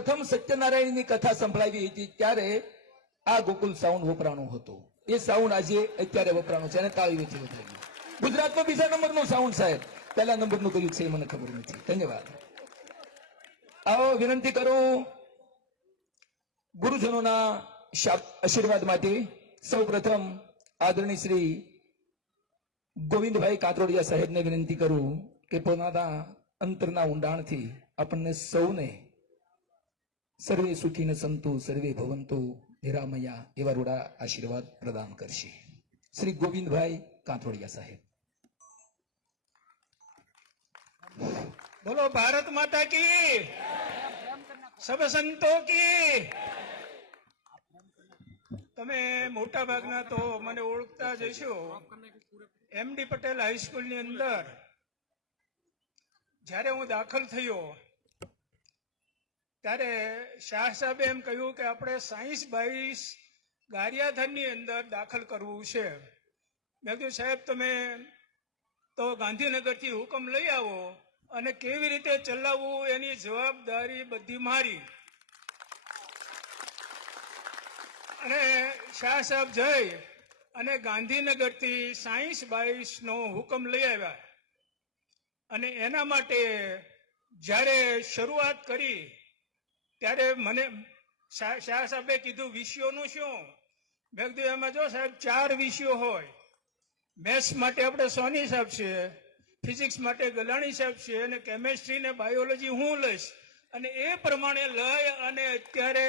પ્રથમ સત્યનારાયણની કથા સંભળાવી હતી ત્યારે આ ગોકુલ સાઉન્ડ વપરાણું હતું. એ સાઉન્ડ આજે અત્યારે વપરાણું છે અને તાળીઓથી વધાર્યું. ગુજરાતનો બીજા નંબરનું સાઉન્ડ સાહેબ, પહેલા નંબરનું કયું છે એ મને ખબર નથી. ધન્યવાદ. આવો વિનંતી કરું ગુરુજનોના આશીર્વાદ માટે. સૌ પ્રથમ આદરણીય શ્રી ગોવિંદભાઈ કાતરોડિયા સાહેબને વિનંતી કરું કે પોતાના અંતરના ઊંડાણથી આપણને સૌને સર્વે સુખીને સંતુ સર્વે ભવંતુ નિરામયા એવા રૂડા આશીર્વાદ પ્રદાન કરશે. શ્રી ગોવિંદભાઈ કાતરોડિયા સાહેબ. બોલો ભારત માતા કી, સબ સંતો કી. તમે મોટા ભાગના તો મને ઓળખતા જશો. એમડી પટેલ હાઈસ્કૂલની અંદર જ્યારે હું દાખલ થયો ત્યારે શાહ સાહેબે એમ કહ્યું કે આપણે સાયન્સ 22 ગારિયાધારની અંદર દાખલ કરવું છે. મેં કીધું સાહેબ તમે તો ગાંધીનગરથી હુકમ લઈ આવો અને કેવી રીતે ચલાવવું એની જવાબદારી બધી મારી. અને શાહ સાહેબ જઈ અને ગાંધીનગરથી સાયન્સ 22નો હુકમ લઈ આવ્યા. અને એના માટે જ્યારે શરૂઆત કરી ત્યારે મને શાહ સાહેબે કીધું વિષયોનું શું? મેં કીધું એમાં જો સાહેબ 4 વિષયો હોય. મેથ્સ માટે આપણે સોની સાહેબ છે, ફિઝિક્સ માટે ગલાણી સાહેબ છે, અને કેમેસ્ટ્રી ને બાયોલોજી હું લઈશ. અને એ પ્રમાણે લઈ અને અત્યારે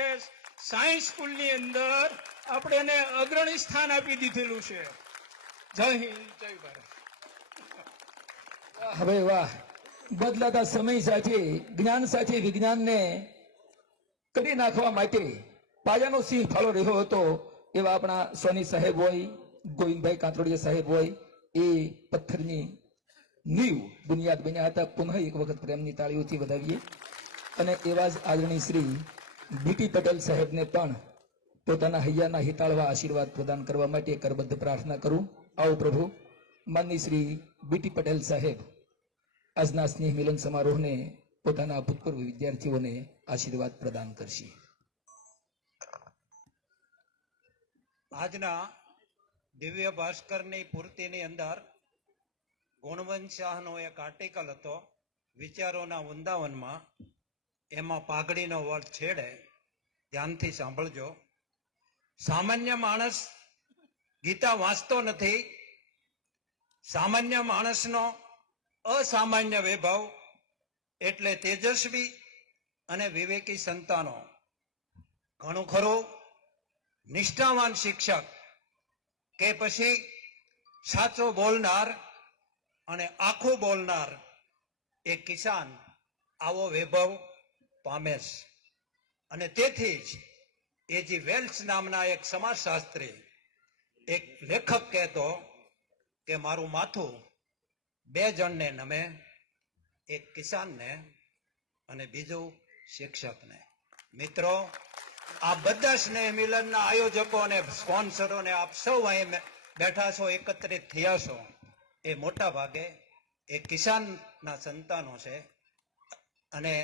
સાયન્સ સ્કૂલની અંદર આપણે એને અગ્રણી સ્થાન આપી દીધેલું છે. જય હિન્દ, જય ભારત. હવે વાહ, બદલાતા સમય સાથે જ્ઞાન સાથે વિજ્ઞાનને કરી નાખવા માટે પાયાનો સિંહ ફાળો રહ્યો હતો એવા આપણા સોની સાહેબ હોય, ગોવિંદભાઈ કાતરોડિયા સાહેબ હોય, એ પથ્થરની નીવ બુનિયાદ બન્યા હતા. પુનઃ એક વખત પ્રેમની તાળીઓથી વધાવીએ. અને એવા જ આદરણીય શ્રી બીટી પટેલ સાહેબને પણ પોતાના હૈયાના હિતાળવા આશીર્વાદ પ્રદાન કરવા માટે કરબદ્ધ પ્રાર્થના કરું. આવો પ્રભુ. માનનીય શ્રી બીટી પટેલ સાહેબ આજના સ્નેહ મિલન સમારોહને પોતાના ભૂતપૂર્વ વિદ્યાર્થીઓને આશીર્વાદ પ્રદાન કરશે. આજના દિવ્ય ભાસ્કરની પૂર્તિની અંદર ગુણવંત શાહનો એક આર્ટિકલ હતો વિચારોના વૃંદાવનમાં. એમાં પાઘડીનો વર્ડ છેડે, ધ્યાનથી સાંભળજો. સામાન્ય માણસ ગીતા વાંચતો નથી. સામાન્ય માણસનો અસામાન્ય વૈભવ એટલે તેજસ્વી અને વિવેકી સંતાનો. ઘણું ખરું નિષ્ઠાવાન શિક્ષક કે પછી સાચો બોલનાર અને આખું બોલનાર એ કિસાન આવો વૈભવ પામે છે. અને તેથી જ એજી વેલ્સ નામના એક સમાજશાસ્ત્રી, એક લેખક કહેતો કે મારું માથું 2 જણને નમે, એક કિસાનને અને બીજું શિક્ષકને. મિત્રો, આ બધા સ્નેહ મિલનના આયોજકો અને સ્પોન્સરોને આપ સૌ અહીં બેઠા છો, એકત્રિત થયા છો, એ મોટા ભાગે એ કિસાનના સંતાનો છે અને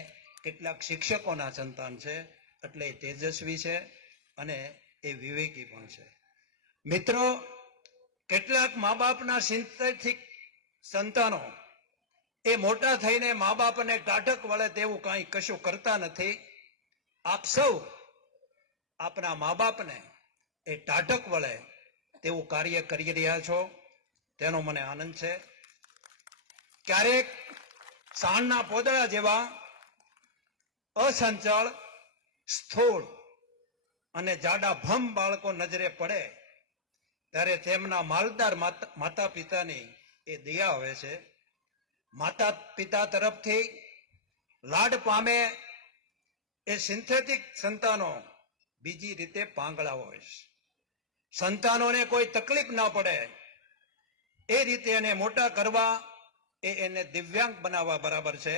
કેટલાક શિક્ષકોના સંતાન છે. એટલે એ તેજસ્વી છે અને એ વિવેકી પણ છે. મિત્રો, કેટલાક મા બાપના સિન્થેટિક સંતાનો એ મોટા થઈને મા બાપને ટાઢક વળે તેવું કાંઈ કશું કરતા નથી. આપ સૌ આપના મા બાપને એ ટાઢક વળે તેવું કાર્ય કરી રહ્યા છો, તેનો મને આનંદ છે. ક્યારેક સાણના પોદળા જેવા અસંચળ, સ્થૂળ અને જાડા ભમ બાળકો નજરે પડે ત્યારે તેમના માલદાર માતા પિતાની એ દયા આવે છે. માતા પિતા તરફથી લાડ પામે એ સિન્થેટિક સંતાનો બીજી રીતે પાંગળા હોય છે. સંતાનોને કોઈ તકલીફ ના પડે એ રીતે એને મોટા કરવા, એને દિવ્યાંગ બનાવવા બરાબર છે.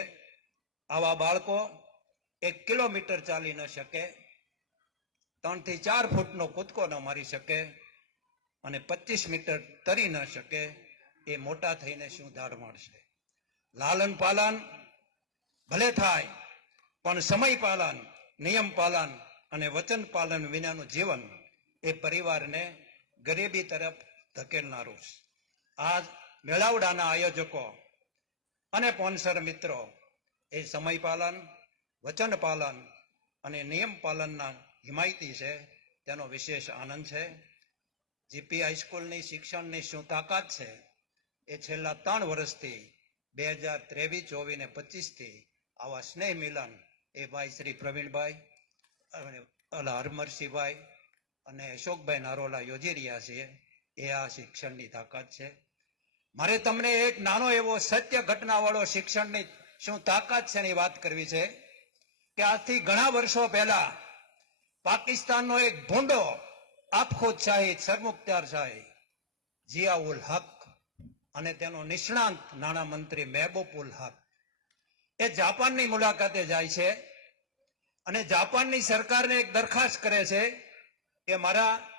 આવા બાળકો 1 કિલોમીટર ચાલી ન શકે, 3 થી 4 ફૂટનો કૂદકો ન મારી શકે અને 25 મીટર તરી ન શકે. એ મોટા થઈને શું ધાડ મારશે? લાલન પાલન ભલે થાય પણ સમય પાલન નિયમ પાલન અને વચન પાલન વિનાનું જીવન એ પરિવારને ગરીબી તરફ ધકેલનારું છે. આ મેળાવડાના આયોજકો અને સ્પોન્સર મિત્રો એ સમય પાલન, વચન પાલન અને નિયમ પાલનના હિમાયતી છે. તેનો વિશેષ આનંદ છે. જીપી હાઈસ્કૂલની શિક્ષણની શું તાકાત છે એ છેલ્લા 3 વર્ષથી 2023, 24 ને 25 થી આવા સ્નેહ મિલન એ ભાઈ શ્રી પ્રવીણભાઈ અને હરમરસિંહભાઈ અને અશોકભાઈ નારોલા યોજી રહ્યા છે. એ આ શિક્ષણની તાકાત છે. મારે તમને એક નાનો એવો સત્ય ઘટનાવાળો શિક્ષણની શું તાકાત છે એની વાત કરવી છે કે આજથી ઘણા વર્ષો પહેલા પાકિસ્તાનનો એક ભૂંડો આફખોદ શાહી, સરમુખત્યાર શાહી, જિયા ઉલ હક અને તેનો નિષ્ણાંત નાણામંત્રી મહેબૂબ ઉલ હક એ જાપાનની મુલાકાતે જાય છે અને જાપાનની સરકારને એક દરખાસ્ત કરે છે કે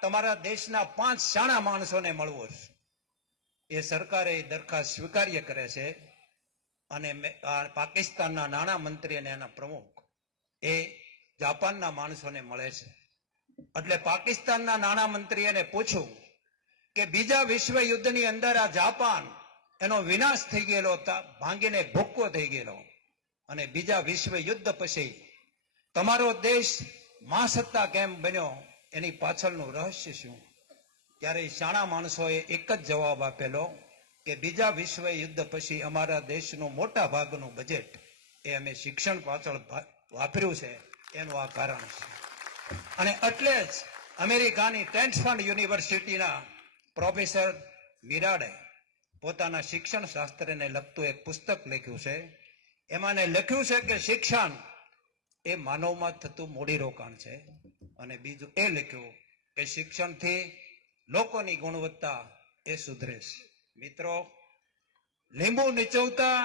તમારા દેશના 5 શાણા માણસોને મળવો છે. એ સરકારે એ દરખાસ્ત સ્વીકાર્ય કરે છે અને પાકિસ્તાનના નાણામંત્રી અને એના પ્રમુખ એ જાપાનના માણસોને મળે છે. એટલે પાકિસ્તાનના નાણામંત્રી એને પૂછ્યું કે બીજા વિશ્વ યુદ્ધની અંદર આ જાપાન એનો વિનાશ થઈ ગયેલો, ભાંગીને ભૂક્કો થઈ ગયેલો અને બીજા વિશ્વ યુદ્ધ પછી તમારો દેશ મહાસત્તા કેમ બન્યો એની પાછળનું રહસ્ય શું? ત્યારે શાણા માણસોએ એક જ જવાબ આપેલો કે બીજા વિશ્વ યુદ્ધ પછી અમારા દેશનું મોટા ભાગનું બજેટ એ અમે શિક્ષણ પાછળ વાપર્યું છે, એનું આ કારણ છે. અને એટલે જ અમેરિકાની સ્ટેનફોર્ડ યુનિવર્સિટીના પ્રોફેસર મિરાડે પોતાના શિક્ષણ શાસ્ત્રને લગતું એક પુસ્તક લખ્યું છે. એમાં લખ્યું છે કે શિક્ષણ એ માનવમાં થતું મૂડીરોકાણ છે અને બીજું એ લખ્યું કે શિક્ષણથી લોકોની ગુણવત્તા એ સુધરે છે. મિત્રો, લીંબુ નીચવતા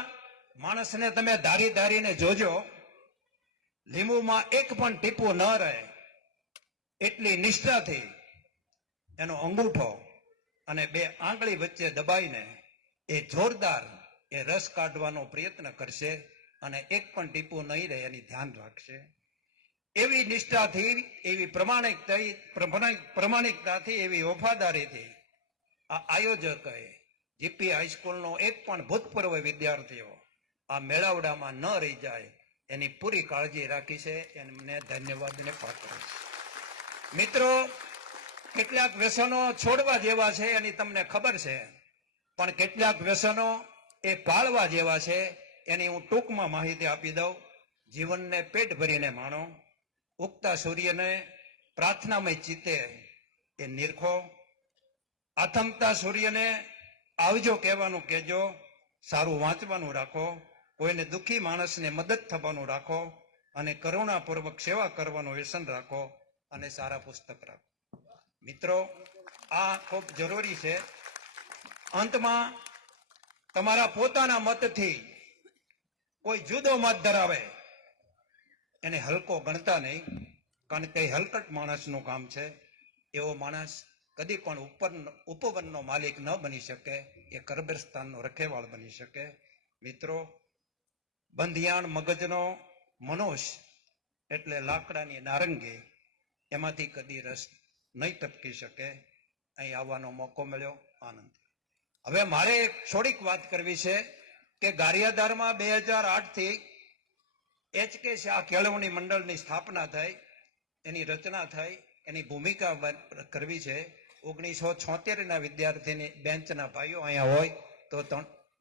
માણસને તમે ધારીને જોજો, લીંબુમાં એક પણ ટીપું ન રહે એટલી નિષ્ઠાથી એનો અંગૂઠો અને 2 આંગળી વચ્ચે દબાઈને એ જોરદાર એ રસ કાઢવાનો પ્રયત્ન કરશે અને એક પણ ટીપું નહીં રહે એની ધ્યાન રાખશે. એવી નિષ્ઠાથી, એવી પ્રમાણિકતાથી, એવી વફાદારીથી આ આયોજકોએ જીપી હાઈસ્કૂલનો એક પણ ભૂતપૂર્વ વિદ્યાર્થીઓ આ મેળાવડામાં ન રહી જાય એની પૂરી કાળજી રાખી છે. એમને ધન્યવાદને પાત્ર છે. મિત્રો, કેટલાક વ્યસનો છોડવા જેવા છે એની તમને ખબર છે, પણ કેટલાક વ્યસનો એ પાળવા જેવા છે એની હું ટૂંકમાં માહિતી આપી દઉં. જીવનને પેટ ભરીને માણો, ઉગતા સૂર્યને પ્રાર્થનામય ચિત્તે એ નિરખો, આથમતા સૂર્યને આવજો કહેવાનું કહેજો, સારું વાંચવાનું રાખો, કોઈને દુઃખી માણસને મદદ થવાનું રાખો અને કરુણાપૂર્વક સેવા કરવાનું વ્યસન રાખો અને સારા પુસ્તક રાખો. મિત્રો, આ ખૂબ જરૂરી છે. અંતમાં તમારા પોતાના મતથી કોઈ જુદો મત ધરાવે એને હલકો ગણતા નહીં, કારણ કે હલકટ માણસનું કામ છે. એવો માણસ કદી પણ ઉપવનનો માલિક ન બની શકે, એ કબ્રસ્તાનનો રખેવાળ બની શકે. મિત્રો, બંધિયાણ મગજનો મનુષ્ય એટલે લાકડાની નારંગી, એમાંથી કદી રસ નહીં ટપકી શકે. અહીં આવવાનો મોકો મળ્યો, આનંદ. હવે મારે એક થોડીક વાત કરવી છે કે ગારિયાધારમાં 2008 થી HK શાહ કેળવણી મંડળની સ્થાપના થઈ, એની રચના થઈ, એની ભૂમિકા કરવી છે. 1976 ના વિદ્યાર્થીની બેન્ચના ભાઈઓ અહીંયા હોય તો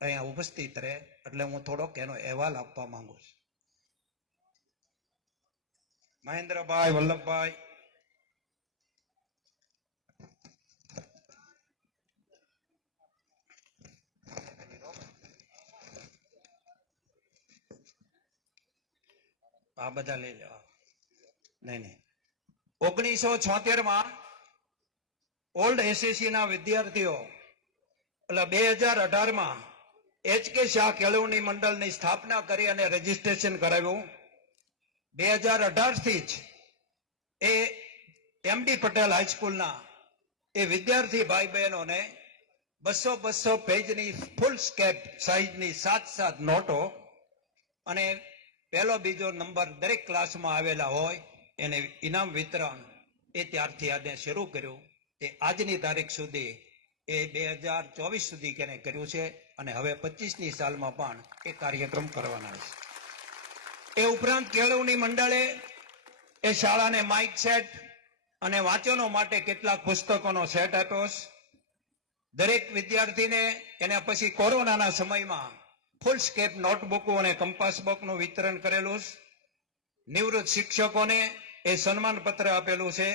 અહીંયા ઉપસ્થિત રહે, એટલે હું થોડોક એનો અહેવાલ આપવા માંગુ છું. મહેન્દ્રભાઈ, વલ્લભભાઈ, આ બધા લઈ લેવા. નહીં, 1976 ઓલ્ડ એસએસસી ના વિદ્યાર્થીઓ એટલે 2018 HK શાહ કેળવણી મંડળની સ્થાપના કરી અને રજીસ્ટ્રેશન કરાવ્યું. 2018 થી જ એ MD પટેલ હાઈસ્કૂલના એ વિદ્યાર્થી ભાઈ બહેનોને 200 પેજની ફૂલ સ્કેપ સાઈઝની 7 નોટો અને પહેલો બીજો નંબર દરેક ક્લાસમાં આવેલા હોય એને ઇનામ વિતરણ એ ત્યારથી આને શરૂ કર્યું તે આજની તારીખ સુધી એ 2024 સુધી કેને કર્યું છે અને હવે 25ની સાલમાં પણ એ કાર્યક્રમ કરવાના છે. એ ઉપરાંત કેળવણી મંડળે એ શાળાને માઇક સેટ અને વાંચનો માટે કેટલાક પુસ્તકોનો સેટ આપ્યો છે. દરેક વિદ્યાર્થીને એના પછી કોરોનાના સમયમાં ફૂલ સ્કેપ નોટબુકો અને કંપાસ બોક્સનું વિતરણ કરેલું છે. નિવૃત્ત શિક્ષકોને એ સન્માન પત્ર આપેલું છે.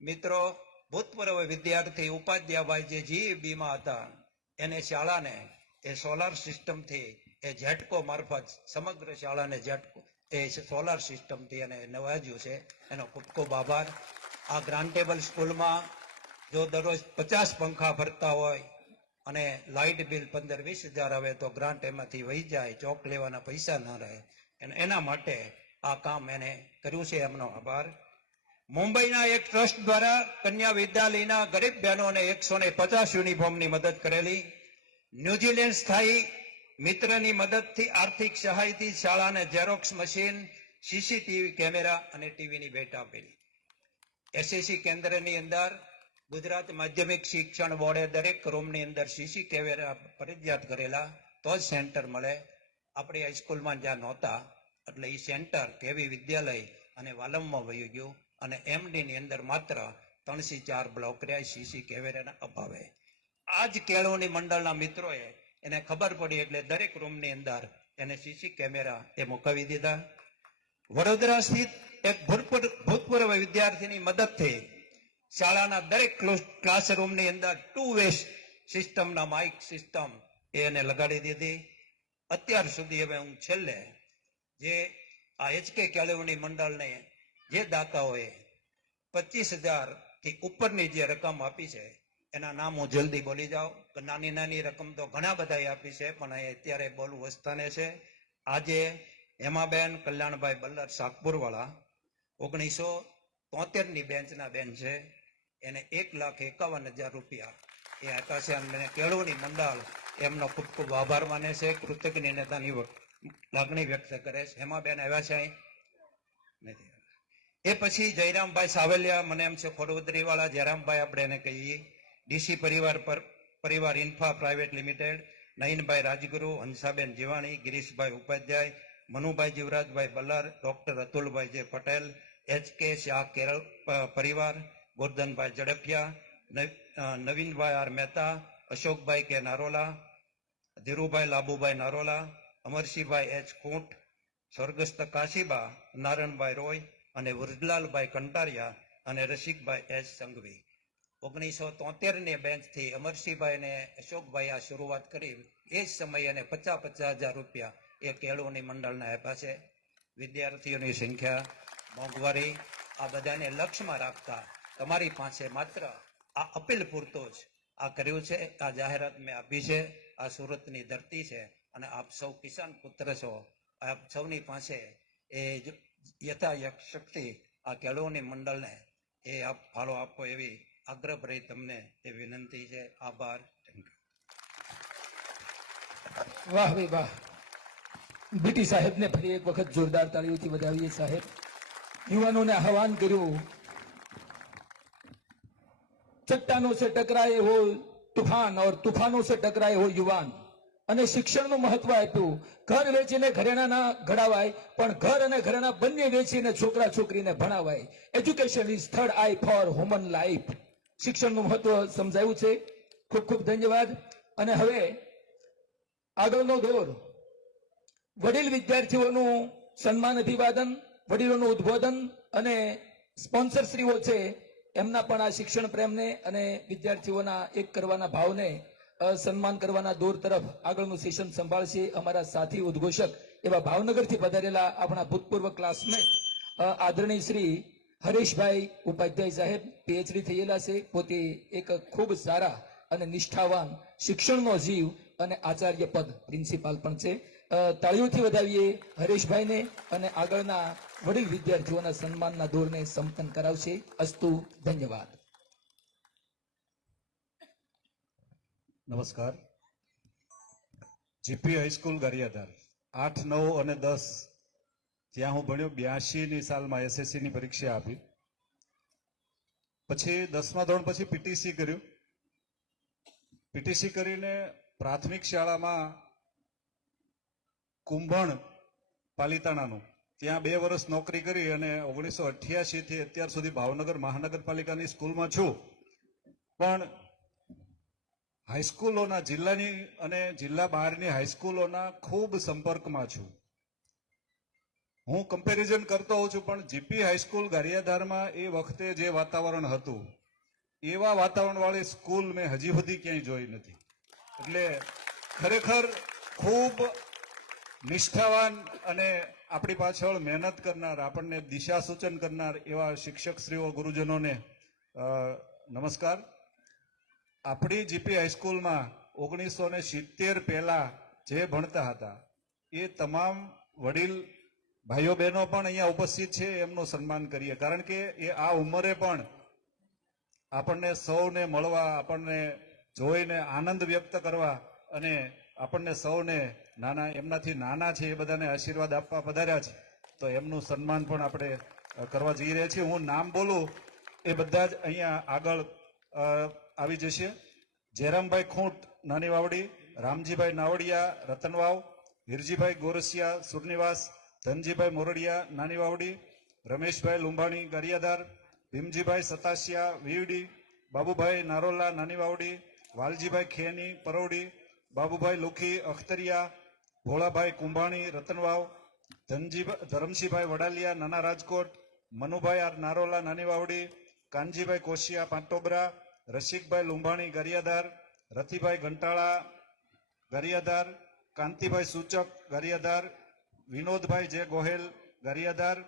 મિત્રો, ભૂતપૂર્વ વિદ્યાર્થી ઉપાધ્યાયભાઈ જે જીઈબીમાં હતા એને શાળાને એ સોલાર સિસ્ટમથી એ જેટકો મારફત સમગ્ર શાળાને જેટકો એ સોલાર સિસ્ટમથી એને નવાજ્યું છે. એનો ખૂબ ખૂબ આભાર. આ ગ્રાન્ટેબલ સ્કૂલમાં જો દરરોજ 50 પંખા ફરતા હોય અને લાઇટ બિલ 15-20 હજાર આવે તો ગ્રાન્ટ એમાંથી વહી જાય, ચોક લેવાના પૈસા ના રહે. એના માટે આ કામ એને કર્યું છે, એમનો આભાર. મુંબઈના એક ટ્રસ્ટ દ્વારા કન્યા વિદ્યાલયના ગરીબ બહેનોને 150 યુનિફોર્મની મદદ કરેલી. ન્યુઝીલેન્ડ સ્થાયી મિત્રની મદદથી આર્થિક સહાયથી શાળાને ઝેરોક્સ મશીન, સીસીટીવી કેમેરા અને ટીવીની ભેટ આપેલી. એસએસસી કેન્દ્રની અંદર ગુજરાત માધ્યમિક શિક્ષણ બોર્ડે દરેક રૂમની અંદર સીસી કેમેરા ફરજિયાત કરેલા તો જ સેન્ટર મળે. આપણી હાઈસ્કૂલમાં જ્યાં નહોતા એટલે એ સેન્ટર કેવી વિદ્યાલય અને વાલમમાં વયું ગયું અને એમડીની અંદર માત્ર 3 થી 4 બ્લોક રહ્યા સીસી કેમેરાના અભાવે. આ જ કેળવણી મંડળના મિત્રોએ એને ખબર પડી એટલે દરેક રૂમની અંદર એને સીસી કેમેરા એ મુકાવી દીધા. વડોદરા સ્થિત એક ભૂતપૂર્વ વિદ્યાર્થીની મદદથી શાળાના દરેક ક્લાસરૂમની અંદર 2-વે સિસ્ટમના માઇક સિસ્ટમ એને લગાડી દીધી. અત્યાર સુધી હવે હું છેલ્લે જે આ એચકે કેળવણી મંડળને જે દાતાઓએ 25,000 થી ઉપરની જે રકમ આપી છે એના નામ હું જલ્દી બોલી જાઉં. નાની નાની રકમ તો ઘણા બધાએ આપી છે પણ એ અત્યારે બોલવું વસ્તાને છે. આજે હેમાબેન કલ્યાણભાઈ બલ્લર સાકપુરવાળા 1973ની બેન્ચના બેન છે, એને 1,51,000 રૂપિયા એ આપ્યા છે અને કેળવણી મંડળ એમનો ખૂબ ખૂબ આભાર માને છે, કૃતજ્ઞતાની લાગણી વ્યક્ત કરે છે. હેમાબેન આવ્યા છે નથી. એ પછી જયરામભાઈ સાવલિયા, મને એમ છે ખોડવદરીવાળા જયરામભાઈ આપણે એને કહીએ, ડીસી પરિવાર ઇન્ફા પ્રાઇવેટ લિમિટેડ, નયનભાઈ રાજગુરુ, હંસાબેન જીવાણી, ગિરીશભાઈ ઉપાધ્યાય, મનુભાઈ જીવરાજભાઈ બલ્લર, ડોક્ટર અતુલભાઈ જે પટેલ, એચકે શાહ કેરળ પરિવાર, ગોરધનભાઈ ઝડપિયા, નવીનભાઈ આર મહેતા, અશોકભાઈ કે નારોલા, ધીરુભાઈ લાબુભાઈ નારોલા, અમરસિંહભાઈ એચ કુંટ, સ્વર્ગસ્થ કાશીબા નારણભાઈ રોય અને વૃજલાલભાઈ કંટારિયા અને રસિકભાઈ એચ સંઘવી. 1973ની બેન્ચથી અમરસિંહભાઈ ને અશોકભાઈ આ શરૂઆત કરી. એ જ સમયે એને 50,000 રૂપિયા એ કેળવણી મંડળને આપ્યા છે. વિદ્યાર્થીઓની સંખ્યા, મોંઘવારી આ બધાને લક્ષ્યમાં રાખતા તમારી પાસે માત્ર આ અપીલ પૂરતું જ આ કર્યું છે. આ જાહેરાત મેં આપી છે. આ સુરતની ધરતી છે અને આપ સૌ કિસાન પુત્ર છો. આપ સૌની પાસે એ યથાશક્તિ આ કેળવણી મંડળને એ આપ ફાળો આપો એવી આગ્રહભરી તમને એ વિનંતી છે. આભાર. વાહ ભાઈ વાહ. બીટી સાહેબને ફરી એક વખત જોરદાર તાળીઓથી વધાવીએ. સાહેબ યુવાનોને આહવાન કર્યું, चट्टानों से टकराए हो तूफान और तूफानों से टकराए हो युवान. અને શિક્ષણનું મહત્વ આપ્યું. ઘર વેચીને ઘરેણાના ઘડાવાય પણ ઘર અને ઘરેણા બંને વેચીને છોકરા છોકરીને ભણાવાય. Education is third eye for human life. શિક્ષણનું મહત્વ સમજાયું છે. ખૂબ ખૂબ ધન્યવાદ. અને હવે આગળનો દોર વડીલ વિદ્યાર્થીઓનું સન્માન અભિવાદન, વડીલોનું ઉદ્બોધન અને સ્પોન્સરશ્રીઓ છે એમના પણ આ શિક્ષણ પ્રેમને અને વિદ્યાર્થીઓના એક કરવાના ભાવને સન્માન કરવાના દોર તરફ આગળનું સેશન સંભાળશે અમારા સાથી ઉદ્ઘોષક એવા ભાવનગરથી પધારેલા આપણા ભૂતપૂર્વ ક્લાસમેટ આદરણીય શ્રી હરેશભાઈ ઉપાધ્યાય સાહેબ, પીએચડી થયેલા છે, પોતે એક ખૂબ સારા અને નિષ્ઠાવાન શિક્ષણનો જીવ અને આચાર્ય પદ પ્રિન્સિપાલ પણ છે. તાળીઓથી વધાવીએ હરેશભાઈને અને આગળના વડીલ વિદ્યાર્થીઓના સન્માનના દોરને સંપન્ન કરાવશે. અસ્તુ. ધન્યવાદ. નમસ્કાર. જીપી હાઈસ્કૂલ ગારિયાધાર 8, 9 અને 10 ત્યાં હું ભણ્યો 82ની સાલમાં SSC ની પરીક્ષા આપી. પછી 10મા ધોરણ પછી પીટીસી કર્યું. પીટીસી કરીને પ્રાથમિક શાળામાં કુંભણ પાલિતાણાનું ત્યાં 2 વર્ષ નોકરી કરી અને 1988 થી અત્યાર સુધી ભાવનગર મહાનગરપાલિકાની સ્કૂલમાં છું. પણ હાઈસ્કૂલોના જિલ્લાની અને જિલ્લા બહારની હાઈસ્કૂલોના ખૂબ સંપર્કમાં છું. હું કમ્પેરિઝન કરતો હોઉં છું, પણ જીપી હાઈસ્કૂલ ગારિયાધારમાં એ વખતે જે વાતાવરણ હતું એવા વાતાવરણ વાળી સ્કૂલ મેં હજી સુધી ક્યાંય જોઈ નથી. એટલે ખરેખર ખૂબ નિષ્ઠાવાન અને આપણી પાછળ મહેનત કરનાર, આપણને દિશા સૂચન કરનાર એવા શિક્ષકશ્રીઓ, ગુરુજનોને નમસ્કાર. આપણી જીપી હાઈસ્કૂલમાં 1970 પહેલા જે ભણતા હતા એ તમામ વડીલ ભાઈઓ બહેનો પણ અહીંયા ઉપસ્થિત છે, એમનું સન્માન કરીએ. કારણ કે એ આ ઉંમરે પણ આપણને સૌને મળવા, આપણને જોઈને આનંદ વ્યક્ત કરવા અને આપણને સૌને એમનાથી નાના છે એ બધાને આશીર્વાદ આપવા પધાર્યા છે. તો એમનું સન્માન પણ આપણે કરવા જઈ રહ્યા છીએ. હું નામ બોલું એ બધા જ અહીંયા આગળ આવી જશે. જયરામભાઈ ખૂંટ, નાની વાવડી, રામજીભાઈ નાવડિયા, રતનવાવ, હિરજીભાઈ ગોરસિયા, સુરનિવાસ, ધનજીભાઈ મોરડિયા, નાની વાવડી, રમેશભાઈ લુંબાણી, ગારિયાધાર, ભીમજીભાઈ સતાસિયા, વીવડી, બાબુભાઈ નારોલા, નાની વાવડી, વાલજીભાઈ ખેની, પરવડી, બાબુભાઈ લુખી, અખ્તરિયા, ભોળાભાઈ કુંભાણી, રતનવાવ, ધરમસિંહભાઈ વડાલિયા, નાના રાજકોટ, મનુભાઈ આર નારોલા, નાની વાવડી, કાનજીભાઈ કોશિયા, પાંટોબરા, રસિકભાઈ લુંબાણી, ગારિયાધાર, રતિભાઈ ઘંટાળા, ગારિયાધાર, કાંતિભાઈ સૂચક, ગારિયાધાર, વિનોદભાઈ જે ગોહેલ, ગારિયાધાર,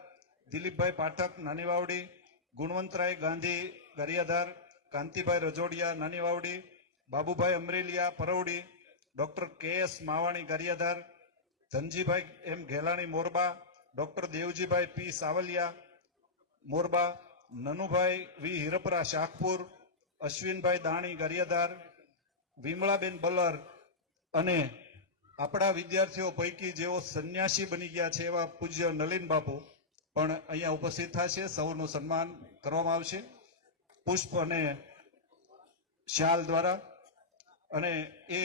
દિલીપભાઈ પાઠક, નાની વાવડી, ગુણવંતરાય ગાંધી, ગારિયાધાર, કાંતિભાઈ રજોડિયા, નાની Vavdi, Babubhai Amreliya, Parvadi, doctor KS Mavani, Gariyadhar, Dhanjibhai M Ghelani, Morba, doctor Devjibhai P Savaliya, Morba, Nanubhai V Hirpara, Shahpur, Ashwinbhai Dani, Gariyadhar, Vimlaben Balar અને આપણા વિદ્યાર્થીઓ પૈકી જેઓ સંન્યાસી બની ગયા છે એવા પૂજ્ય નલિન બાપુ પણ અહીંયા ઉપસ્થિત થશે. સૌનું સન્માન કરવામાં આવશે પુષ્પ અને શાલ દ્વારા. અને એ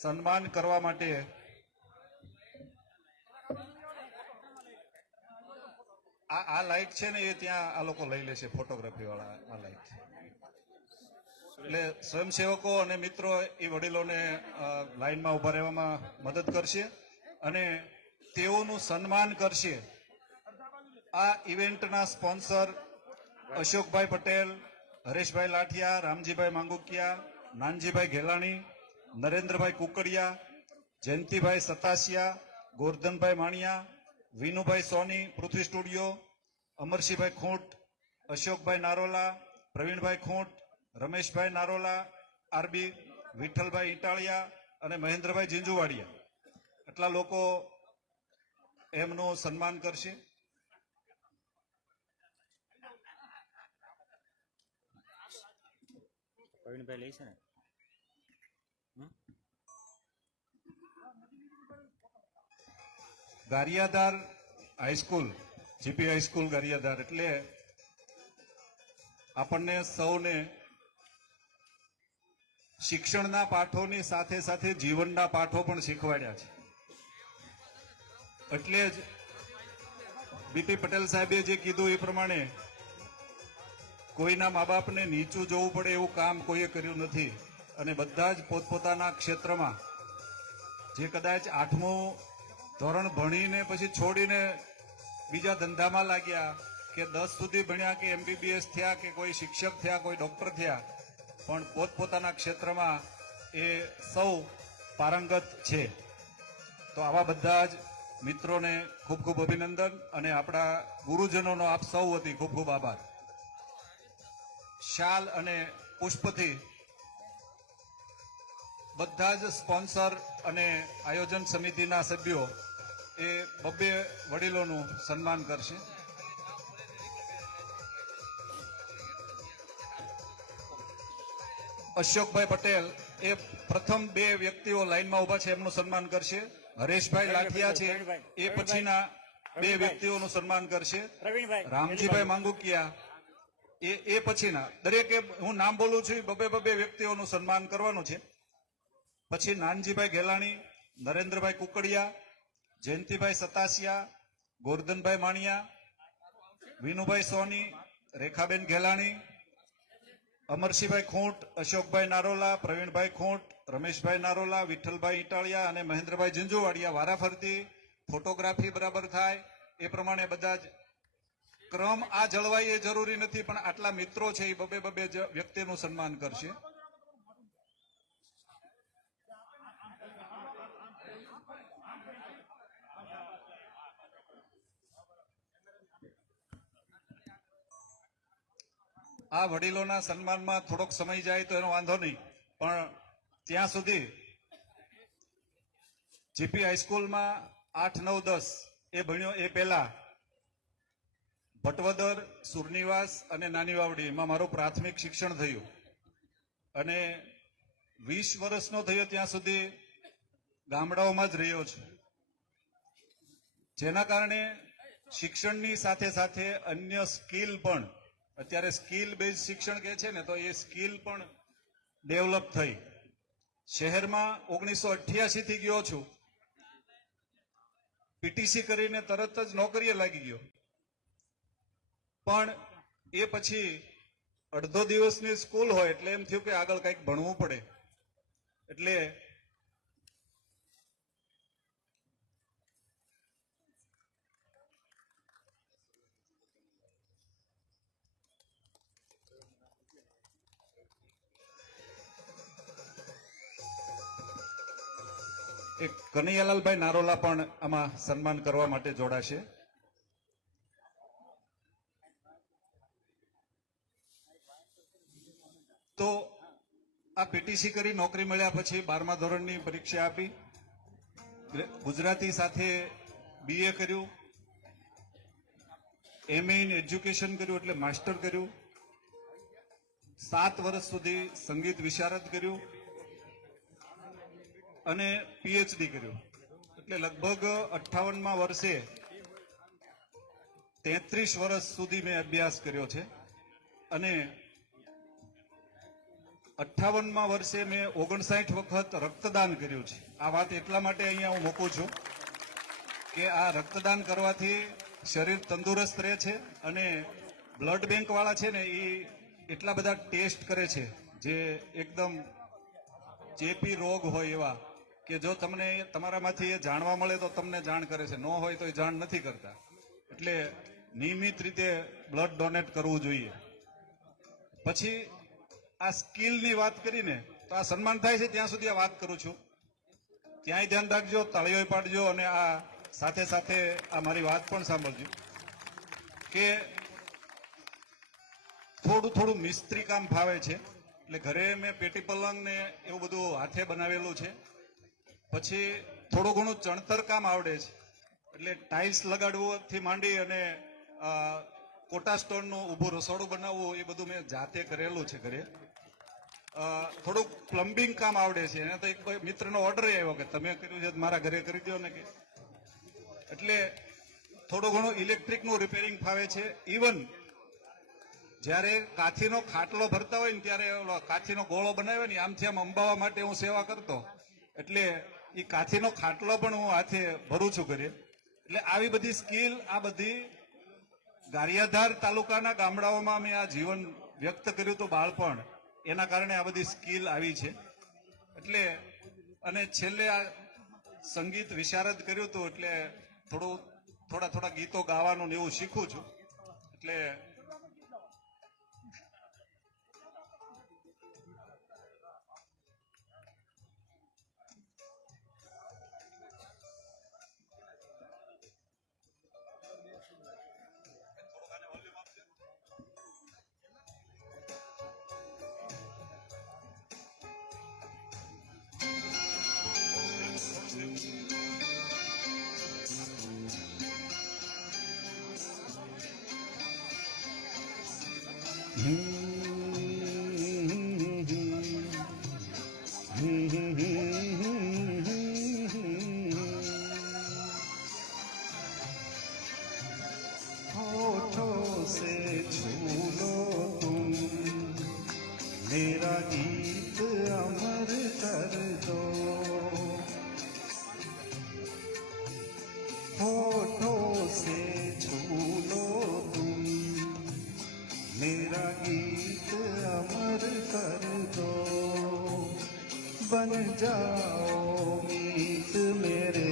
સન્માન કરવા માટે આ લાઈટ છે ને એ ત્યાં આ લોકો લઈ લેશે, ફોટોગ્રાફી વાળા આ લાઈટ. એટલે સ્વયંસેવકો અને મિત્રો એ વડીલોને લાઈનમાં ઉભા રહેવામાં મદદ કરશે અને તેઓનું સન્માન કરશે. આ ઇવેન્ટના સ્પોન્સર અશોકભાઈ પટેલ, હરેશભાઈ લાઠિયા, રામજીભાઈ માંગુકિયા, નાનજીભાઈ ઘેલાણી, નરેન્દ્રભાઈ કુકડિયા, જયંતિભાઈ સતાસિયા, ગોરધનભાઈ માણિયા, વિનુભાઈ સોની, પૃથ્વી સ્ટુડિયો, અમરસિંહભાઈ ખૂંટ, અશોકભાઈ નારોલા, પ્રવીણભાઈ ખૂંટ, રમેશભાઈ નારોલા, આરબી, વિઠ્ઠલભાઈ ઇટાળિયા અને મહેન્દ્રભાઈ ઝીંઝુવાડિયા. એટલા લોકો એમનું સન્માન કરશે. પ્રવીણભાઈ લઈ છે ને? Gariadhar high school, GP high school Gariadhar એટલે આપણને સૌને શિક્ષણના પાઠોની સાથે સાથે જીવનના પાઠો પણ શીખવાડ્યા છે. એટલે જ બીપી પટેલ સાહેબે જે કીધું એ પ્રમાણે કોઈના મા બાપને નીચું જોવું પડે એવું કામ કોઈએ કર્યું નથી. અને બધા જ પોતપોતાના ક્ષેત્રમાં જે કદાચ 8મું ધોરણ ભણીને પછી છોડીને બીજા ધંધામાં લાગ્યા કે 10 સુધી ભણ્યા કે MBBS થયા કે કોઈ શિક્ષક થયા, કોઈ ડોક્ટર થયા, પણ પોતપોતાના ક્ષેત્રમાં એ સૌ પારંગત છે. તો આવા બધા જ મિત્રોને ખૂબ ખૂબ અભિનંદન અને આપણા ગુરુજનોનો આપ સૌ વતી ખૂબ ખૂબ આભાર. શાલ અને પુષ્પથી બધા જ સ્પોન્સર અને આયોજન સમિતિના સભ્યો એ બબ્બે વડીલોનું સન્માન કરશે. અશોકભાઈ પટેલ એ પ્રથમ 2 વ્યક્તિઓ લાઈનમાં ઉભા છે, એમનું સન્માન કરશે. હરેશભાઈ લાઠિયા છે એ પછીના બે વ્યક્તિઓનું સન્માન કરશે. પ્રવીણભાઈ રામજીભાઈ માંગુકિયા એ પછીના દરેકે હું નામ બોલું છું બબે વ્યક્તિઓનું સન્માન કરવાનું છે. પછી નાનજીભાઈ ગેલાણી, નરેન્દ્રભાઈ કુકડિયા, જયંતિભાઈ સતાસિયા, ગોરધનભાઈ માણિયા, વિનુભાઈ સોની, રેખાબેન ગેલાણી, અમરસિંહભાઈ ખૂંટ, અશોકભાઈ નારોલા, પ્રવીણભાઈ ખૂંટ, રમેશભાઈ નારોલા, વિઠ્ઠલભાઈ ઇટાળિયા અને મહેન્દ્રભાઈ ઝીંઝુવાડિયા વારાફરતી ફોટોગ્રાફી બરાબર થાય એ પ્રમાણે બધા જ ક્રમ આ જળવાય એ જરૂરી નથી, પણ આટલા મિત્રો છે એ બબે વ્યક્તિનું સન્માન કરશે. આ વડીલોના સન્માનમાં થોડોક સમય જાય તો એનો વાંધો નહીં, પણ ત્યાં સુધી જીપી હાઈસ્કૂલમાં 8, 9, 10 એ ભણ્યો એ પહેલા ભટવદર, સુરનિવાસ અને નાની વાવડી એમાં મારું પ્રાથમિક શિક્ષણ થયું અને 20 વર્ષનો થયો ત્યાં સુધી ગામડાઓમાં જ રહ્યો છું, જેના કારણે શિક્ષણની સાથે સાથે અન્ય સ્કિલ પણ અત્યારે સ્કિલ બેઝ શિક્ષણ કહે છે ને, તો એ સ્કિલ પણ ડેવલપ થઈ. શહેરમાં 1988 થી ગયો છું, પીટીસી કરીને તરત જ નોકરીએ લાગી ગયો, પણ એ પછી અડધો દિવસની સ્કૂલ હોય એટલે એમ થયું કે આગળ કંઈક ભણવું પડે, એટલે એક કનૈયાલાલભાઈ નારોલા પણ આમાં સન્માન કરવા માટે જોડાશે. તો આ પીટીસી કરી નોકરી મળ્યા પછી 12મા ધોરણની પરીક્ષા આપી, ગુજરાતી સાથે બીએ કર્યું, એમએ ઇન એજ્યુકેશન કર્યું એટલે માસ્ટર કર્યું, 7 વર્ષ સુધી સંગીત વિશારદ કર્યું અને પીએચડી કર્યું. એટલે લગભગ 58મા વર્ષે 33 વર્ષ સુધી મેં અભ્યાસ કર્યો છે અને 58મા વર્ષે મેં 59 વખત રક્તદાન કર્યું છે. આ વાત એટલા માટે અહીંયા હું મૂકું છું કે આ રક્તદાન કરવાથી શરીર તંદુરસ્ત રહે છે અને બ્લડ બેંક વાળા છે ને એ એટલા બધા ટેસ્ટ કરે છે જે એકદમ ચેપી રોગ હોય એવા કે જો તમને તમારામાંથી એ જાણવા મળે તો તમને જાણ કરે છે, ન હોય તો એ જાણ નથી કરતા. એટલે નિયમિત રીતે બ્લડ ડોનેટ કરવું જોઈએ. પછી આ સ્કિલની વાત કરીને તો આ સન્માન થાય છે ત્યાં સુધી આ વાત કરું છું, ત્યાંય ધ્યાન રાખજો, તાળીઓ પાડજો અને આ સાથે સાથે આ મારી વાત પણ સાંભળજો કે થોડું મિસ્ત્રી કામ ફાવે છે. એટલે ઘરે મેં પેટી પલંગ ને એવું બધું હાથે બનાવેલું છે. પછી થોડું ઘણું ચણતર કામ આવડે છે, એટલે ટાઇલ્સ લગાડવાથી માંડી અને કોટા સ્ટોનનું ઊભું રસોડું બનાવવું એ બધું મેં જાતે કરેલું છે ઘરે. થોડુંક પ્લમ્બિંગ કામ આવડે છે, એને તો એક મિત્રનો ઓર્ડર આવ્યો કે તમે કર્યું છે મારા ઘરે કરી દો ને કે, એટલે થોડું ઘણું ઇલેક્ટ્રિકનું રિપેરિંગ ફાવે છે. ઇવન જ્યારે કાથીનો ખાટલો ભરતા હોય ને ત્યારે કાથીનો ગોળો બનાવ્યો ને આમથી આમ અંબાવા માટે હું સેવા કરતો, એટલે એ કાથીનો ખાટલો પણ હું હાથે ભરું છું ઘરે. એટલે આવી બધી સ્કિલ, આ બધી ગારિયાધાર તાલુકાના ગામડાઓમાં મેં આ જીવન વ્યક્ત કર્યું હતું બાળપણ, એના કારણે આ બધી સ્કિલ આવી છે. એટલે અને છેલ્લે આ સંગીત વિશારદ કર્યું હતું એટલે થોડા ગીતો ગાવાનું ને એવું શીખું છું. એટલે मेरा गीत अमर कर दो, बन जाओ मीत मेरे,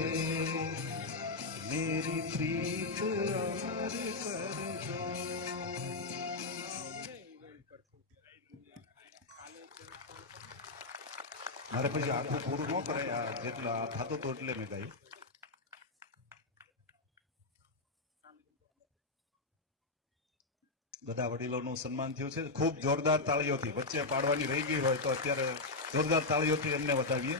मेरी प्रीत अमर कर दो. મારે પછી આખું પૂરું ન કરે આ જેટલું આ થતું હતું એટલે મેં ગાયું. બધા વડીલોનું સન્માન થયું છે ખૂબ જોરદાર તાળીઓથી. વચ્ચે પાડવાની રહી ગઈ હોય તો અત્યારે જોરદાર તાળીઓથી એમને વધાવીએ.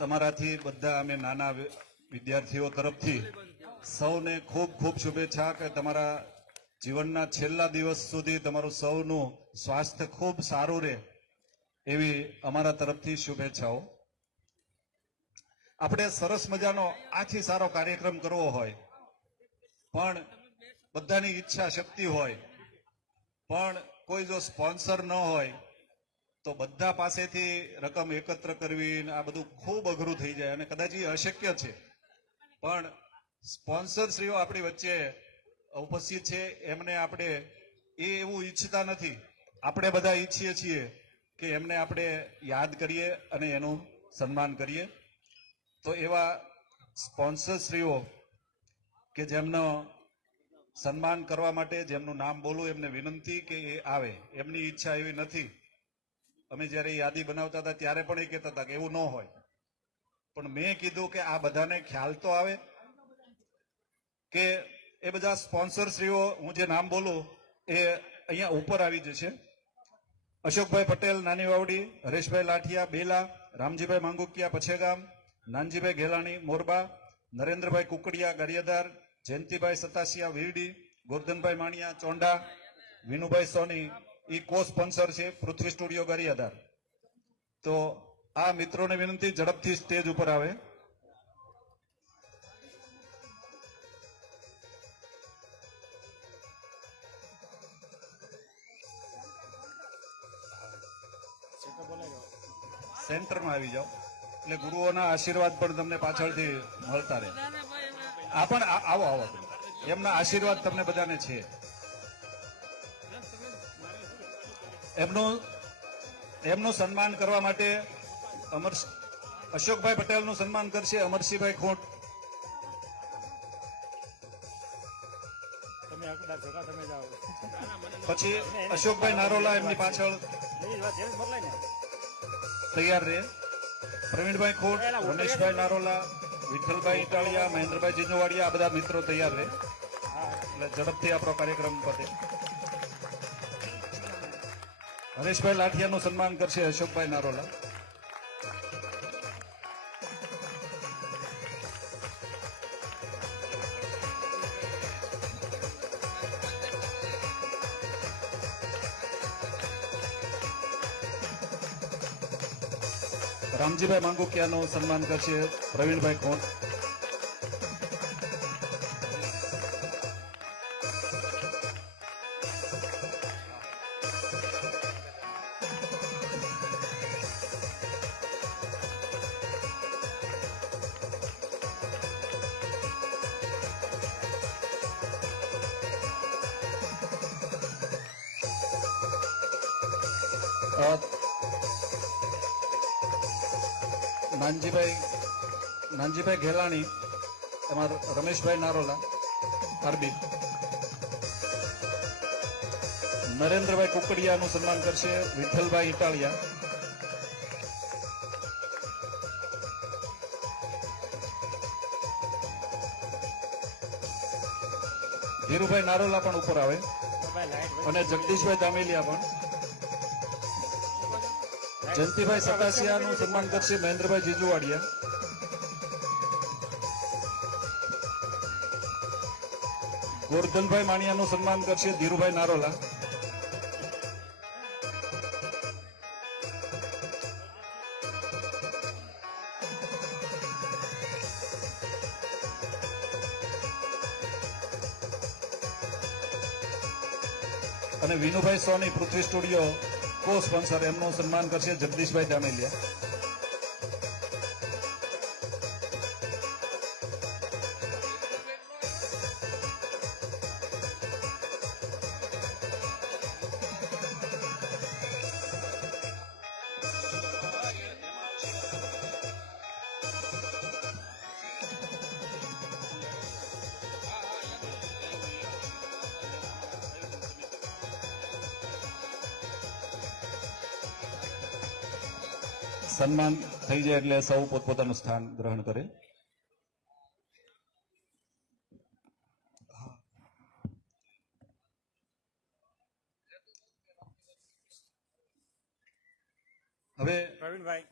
તમારાથી બધા અમે નાના વિદ્યાર્થીઓ તરફથી સૌને ખૂબ ખૂબ શુભેચ્છા કે તમારા જીવનના છેલ્લા દિવસ સુધી તમારું સૌનું સ્વાસ્થ્ય ખૂબ સારું રહે એવી અમારા તરફથી શુભેચ્છાઓ. આપણે સરસ મજાનો આથી સારો કાર્યક્રમ કરવો હોય પણ બધાની ઈચ્છા શક્તિ હોય પણ કોઈ જો સ્પોન્સર ન હોય તો બધા પાસેથી રકમ એકત્ર કરવી ને આ બધું ખૂબ અઘરું થઈ જાય અને કદાચ એ અશક્ય છે. પણ સ્પોન્સરશ્રીઓ આપણી વચ્ચે ઉપસ્થિત છે એમને આપણે એ એવું ઈચ્છતા નથી. આપણે બધા ઈચ્છીએ છીએ કે એમને આપણે યાદ કરીએ અને એનું સન્માન કરીએ. તો એવા સ્પોન્સરશ્રીઓ કે જેમનો સન્માન કરવા માટે જેમનું નામ બોલું એમને વિનંતી કે એ આવે. એમની ઈચ્છા એવી નથી. અમે જ્યારે યાદી બનાવતા હતા ત્યારે પણ એ કહેતા હતા કે એવું ન હોય. પણ મેં કીધું કે આ બધાને ખ્યાલ તો આવે કે એ બધા સ્પોન્સરશ્રીઓ હું જે નામ બોલું એ અહીંયા ઉપર આવી જશે. અશોકભાઈ પટેલ નાની વાવડી, હરેશભાઈ લાઠિયા બેલા, રામજીભાઈ માંગુકિયા પછેગામ, નાનજીભાઈ ઘેલાણી મોરબા, નરેન્દ્રભાઈ કુકડિયા ગારિયાધાર, જયંતિભાઈ સતાસિયા વીરડી, ગોરધનભાઈ માણિયા ચોંડા, વિનુભાઈ સોની એ કો સ્પોન્સર છે પૃથ્વી સ્ટુડિયો ગારિયાધાર. તો આ મિત્રોને વિનંતી ઝડપથી સ્ટેજ ઉપર આવે. સેન્ટરમાં આવી જાઓ એટલે ગુરુઓના આશીર્વાદ પણ તમને પાછળથી મળતા રહે. આ પણ આવો આવો એમના આશીર્વાદ તમને બધાને છે. એમનું સન્માન કરવા માટે અશોકભાઈ પટેલનું સન્માન કરશે અમરસિંહભાઈ ખોટ. પછી અશોકભાઈ નારોલા એમની પાછળ તૈયાર રહે. પ્રવીણભાઈ ખોટ, રમેશભાઈ નારોલા, વિઠ્ઠલભાઈ ઇટાળિયા, મહેન્દ્રભાઈ જીંજવાડિયા આ બધા મિત્રો તૈયાર રહે એટલે ઝડપથી આપણો કાર્યક્રમ પતે. હરેશભાઈ લાઠિયાનું સન્માન કરશે અશોકભાઈ નારોલા. રામજીભાઈ માંગુકિયાનું સન્માન કરશે પ્રવીણભાઈ ખોટ. નાનજીભાઈ ઘેલાણી, તમારું રમેશભાઈ નારોલા અરબી. નરેન્દ્રભાઈ કુકડિયાનું સન્માન કરશે વિઠ્ઠલભાઈ ઇટાળિયા. ધીરુભાઈ નારોલા પણ ઉપર આવે અને જગદીશભાઈ દામેલિયા પણ. જયંતિભાઈ સતાસિયાનું સન્માન કરશે મહેન્દ્રભાઈ જીજુવાડિયા. ગોરધનભાઈ માણિયાનું સન્માન કરશે ધીરુભાઈ નારોલા. અને વિનુભાઈ સોની પૃથ્વી સ્ટુડિયો કો સ્પોન્સર એમનું સન્માન કરશે જગદીશભાઈ જામેલિયા. સન્માન થઈ જાય એટલે સૌ પોતપોતાનું સ્થાન ગ્રહણ કરે. હવે પ્રવીણભાઈ